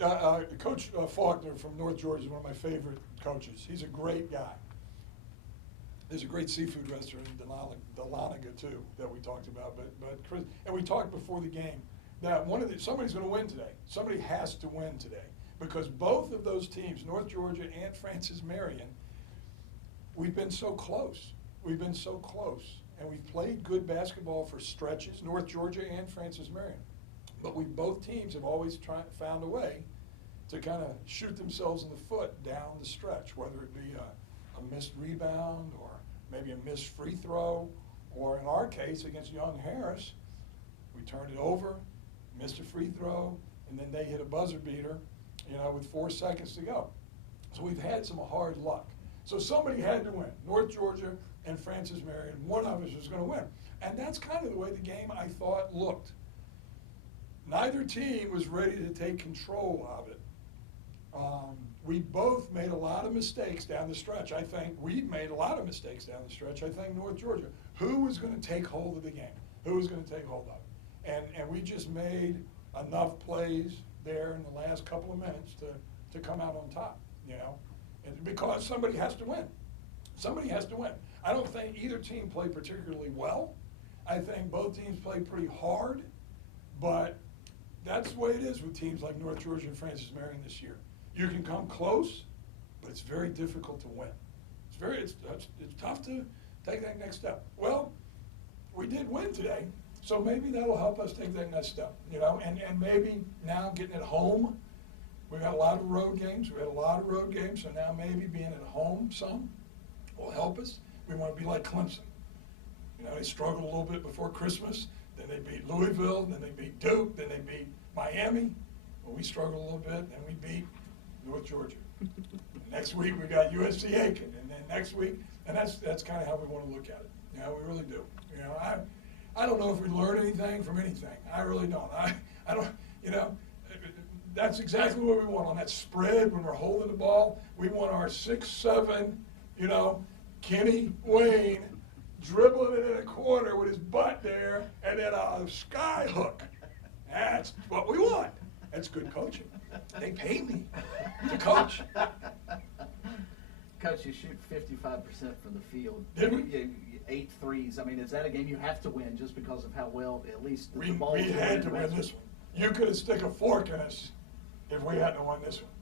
Coach Faulkner from North Georgia is one of my favorite coaches. He's a great guy. There's a great seafood restaurant in Dahlonega too that we talked about. But Chris, and we talked before the game that somebody's going to win today. Somebody has to win today because both of those teams, North Georgia and Francis Marion, we've been so close. We've been so close, and we've played good basketball for stretches. North Georgia and Francis Marion. But both teams have always found a way to kind of shoot themselves in the foot down the stretch, whether it be a missed rebound or maybe a missed free throw, or in our case against Young Harris, we turned it over, missed a free throw, and then they hit a buzzer beater, with 4 seconds to go. So we've had some hard luck. So somebody had to win. North Georgia and Francis Marion, one of us was going to win. And that's kind of the way the game, I thought, looked. Neither team was ready to take control of it. We both made a lot of mistakes down the stretch. I think we made a lot of mistakes down the stretch. I think North Georgia. Who was going to take hold of the game? Who was going to take hold of it? And we just made enough plays there in the last couple of minutes to come out on top, And because somebody has to win. Somebody has to win. I don't think either team played particularly well. I think both teams played pretty hard, but that's the way it is with teams like North Georgia and Francis Marion this year. You can come close, but it's very difficult to win. It's tough to take that next step. Well, we did win today, so maybe that'll help us take that next step, and maybe now getting at home. We've had a lot of road games. So now maybe being at home some will help us. We want to be like Clemson. They struggled a little bit before Christmas. Then they beat Louisville. Then they beat Duke. Then they beat Miami. Well, we struggled a little bit, and we beat North Georgia. Next week we got USC Aiken, and then next week, and that's kind of how we want to look at it. We really do. I don't know if we learn anything from anything. I really don't. I don't. That's exactly what we want on that spread when we're holding the ball. We want our 6'7", Kenny Wayne dribbling it in a corner with his butt there, and then a sky hook. That's what we want. That's good coaching. They pay me to coach. Coach, you shoot 55% from the field. Did we? 8 threes. I mean, is that a game you have to win just because of how well, at least, the we ball we had to win this one. You could have stuck a fork in us if we hadn't won this one.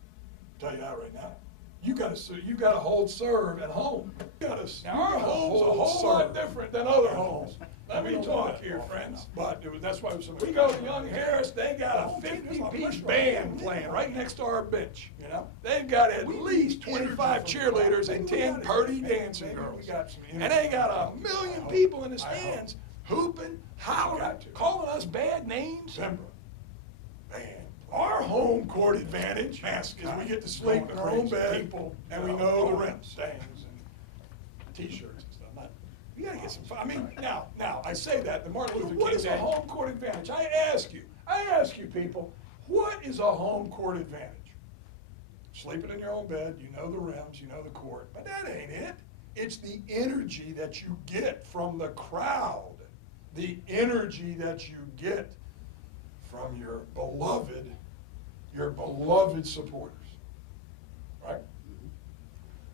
I'll tell you that right now. You got to hold serve at home. Our home's a whole lot different than other homes. Let me talk here, friends. But that's why we go to Young Harris. They got a 50-piece band playing right next to our bench. They've got at least 25 cheerleaders and 10 purdy dancing girls, and they got 1 million people in the stands hooping, hollering, calling us bad names. Remember, man. Our home court advantage is we get to sleep in our own bed, and we know the rim stains and T-shirts and stuff. You got to get some fun. I mean, now I say that the Martin Luther King Day. What is a home court advantage? I ask you people, what is a home court advantage? Sleeping in your own bed, you know the rims, you know the court, but that ain't it. It's the energy that you get from the crowd, the energy that you get from your beloved supporters, right?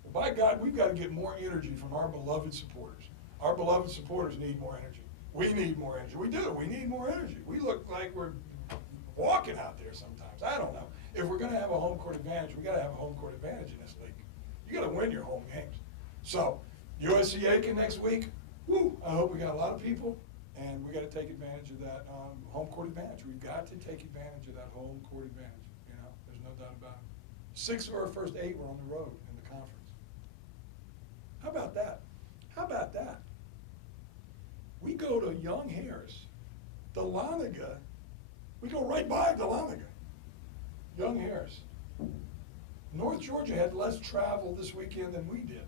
Well, by God, we've got to get more energy from our beloved supporters. Our beloved supporters need more energy. We need more energy. We do. We need more energy. We look like we're walking out there sometimes. I don't know. If we're going to have a home court advantage, we've got to have a home court advantage in this league. You got to win your home games. So, USC Aiken next week, woo, I hope we got a lot of people. And we got to take advantage of that home court advantage. We've got to take advantage of that home court advantage. There's no doubt about it. 6 of our first 8 were on the road in the conference. How about that? We go to Young Harris, Dahlonega. We go right by Dahlonega. Young Harris. North Georgia had less travel this weekend than we did.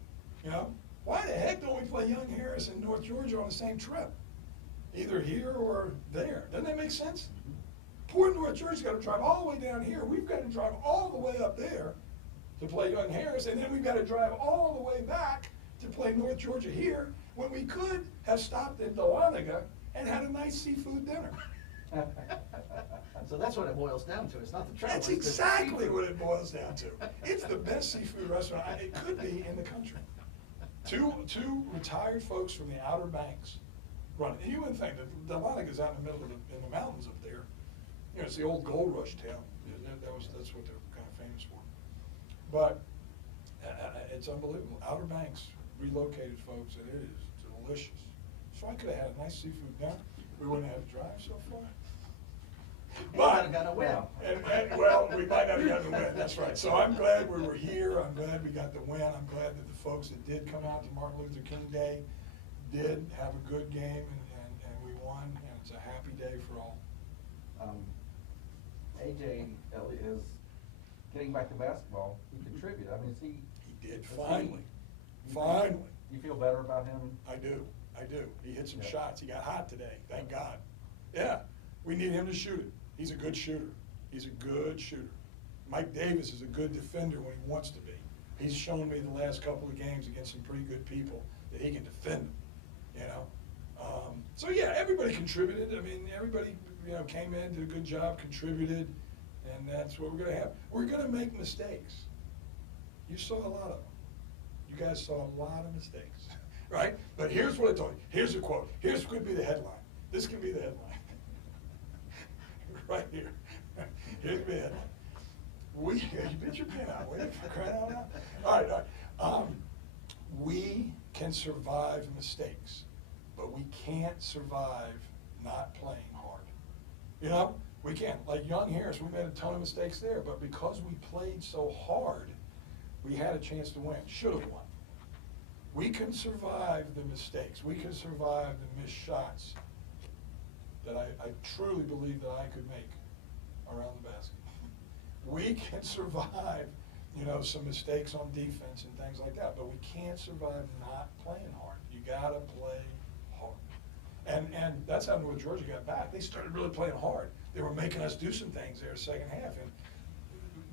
Why the heck don't we play Young Harris and North Georgia on the same trip? Either here or there. Doesn't that make sense? Poor North Georgia's got to drive all the way down here. We've got to drive all the way up there to play Young Harris, and then we've got to drive all the way back to play North Georgia here when we could have stopped in Dahlonega and had a nice seafood dinner. So that's what it boils down to. It's not the travel. That's it's the exactly seafood. what it boils down to. It's the best seafood restaurant it could be in the country. Two retired folks from the Outer Banks run it. And you wouldn't think that Dahloneg's out in the middle of in the mountains up there. You know, it's the old gold rush town. That's what they're kind of famous for. But it's unbelievable. Outer Banks relocated folks, and it is delicious. So I could have had a nice seafood dinner. We wouldn't have to drive so far. You might have gotten a win. Well, we might not have gotten the win, that's right. So I'm glad we were here, I'm glad we got the win, I'm glad that the folks that did come out to Martin Luther King Day did have a good game, and we won, and it's a happy day for all. AJ Elliott is getting back to basketball. He contributed. I mean, is he? He did, is finally, he- finally. You feel better about him? I do. He hit some Yeah. shots, he got hot today, thank God. Yeah, we need him to shoot it. He's a good shooter. Mike Davis is a good defender when he wants to be. He's shown me the last couple of games against some pretty good people that he can defend them, you know? So yeah, everybody contributed. I mean, everybody, you know, came in, did a good job, contributed, and that's what we're gonna have. We're gonna make mistakes. You saw a lot of them. You guys saw a lot of mistakes, right? But here's what I told you. Here's a quote. Here's could be the headline. This could be the headline. Right here. Here's the headline. You bit your pen out, will you, for crying out loud? All right. We can survive mistakes, but we can't survive not playing hard. You know, we can't. Like Young Harris, we made a ton of mistakes there, but because we played so hard, we had a chance to win. Should have won. We can survive the mistakes. We can survive the missed shots that I truly believe that I could make around the basket. We can survive, you know, some mistakes on defense and things like that, but we can't survive not playing hard. You gotta play hard. And that's how North Georgia got back. They started really playing hard. They were making us do some things there second half, and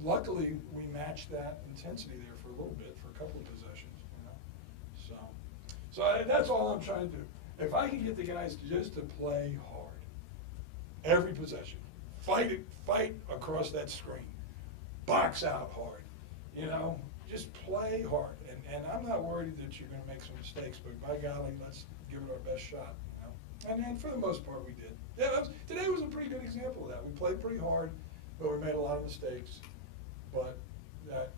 luckily we matched that intensity there for a little bit, for a couple of possessions, you know. So that's all I'm trying to do. If I can get the guys just to play hard, every possession, fight across that screen, box out hard, you know, just play hard. And I'm not worried that you're going to make some mistakes, but by golly, let's give it our best shot, you know. And for the most part, we did. Yeah, today was a pretty good example of that. We played pretty hard, but we made a lot of mistakes. But that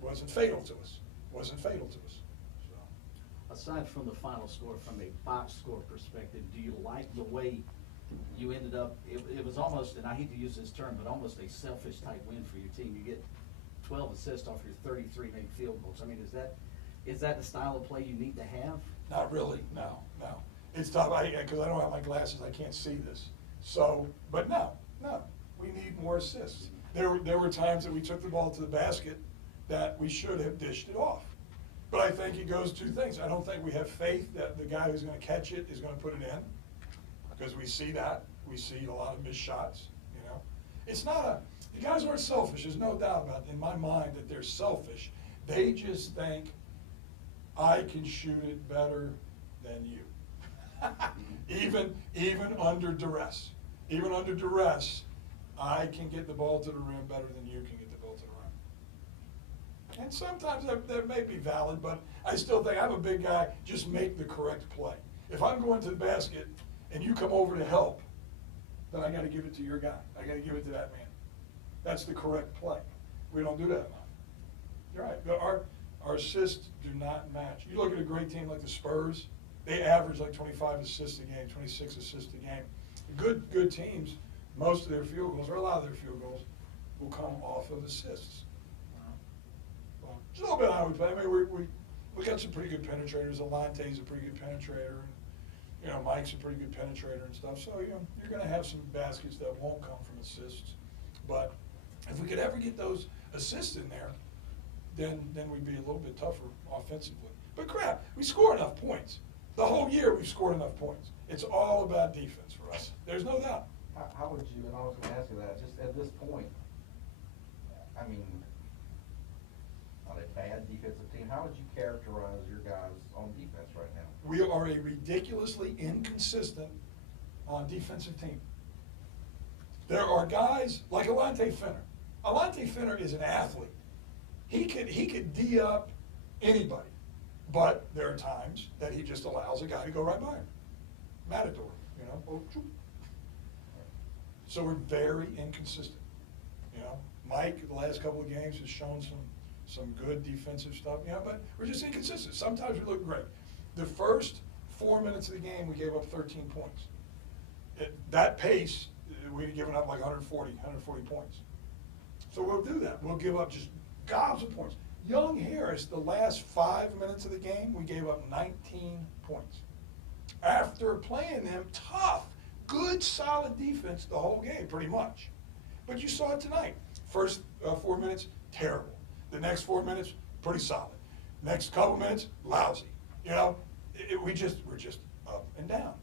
wasn't fatal to us. So. Aside from the final score, from a box score perspective, do you like the way you ended up? It was almost, and I hate to use this term, but almost a selfish type win for your team. You get 12 assists off your 33 made field goals. I mean, is that the style of play you need to have? Not really, no. It's tough, because I don't have my glasses, I can't see this. So, but no, we need more assists. There were times that we took the ball to the basket that we should have dished it off. But I think it goes two things. I don't think we have faith that the guy who's going to catch it is going to put it in, because we see that. We see a lot of missed shots, you know. It's not the guys aren't selfish. There's no doubt about it in my mind that they're selfish. They just think, I can shoot it better than you. Even under duress. Even under duress, I can get the ball to the rim better than you can get the ball to the rim. And sometimes that may be valid, but I still think I'm a big guy, just make the correct play. If I'm going to the basket and you come over to help, then I got to give it to your guy. I got to give it to that man. That's the correct play. We don't do that enough. You're right. But our assists do not match. You look at a great team like the Spurs, they average like 25 assists a game, 26 assists a game. Good teams, most of their field goals, or a lot of their field goals, will come off of assists. Well, it's a little bit how we play. I mean, we got some pretty good penetrators. Alante's a pretty good penetrator. And, you know, Mike's a pretty good penetrator and stuff. So, you know, you're going to have some baskets that won't come from assists. But if we could ever get those assists in there, then we'd be a little bit tougher offensively. But crap, we score enough points. The whole year we've scored enough points. It's all about defense for us. There's no doubt. How would you, and I was going to ask you that, just at this point, I mean, on a bad defensive team, how would you characterize your guys on defense right now? We are a ridiculously inconsistent on defensive team. There are guys like Alante Finner. Alante Finner is an athlete. He could D up anybody, but there are times that he just allows a guy to go right by him. Matador, you know. Oh, choop. So we're very inconsistent. You know, Mike, the last couple of games, has shown some good defensive stuff. You know, but we're just inconsistent. Sometimes we look great. The first 4 minutes of the game, we gave up 13 points. At that pace, we'd have given up like 140 points. So we'll do that. We'll give up just gobs of points. Young Harris, the last 5 minutes of the game, we gave up 19 points. After playing them tough, good, solid defense the whole game, pretty much. But you saw it tonight. First 4 minutes, terrible. The next 4 minutes, pretty solid. Next couple minutes, lousy. You know, we're just up and down.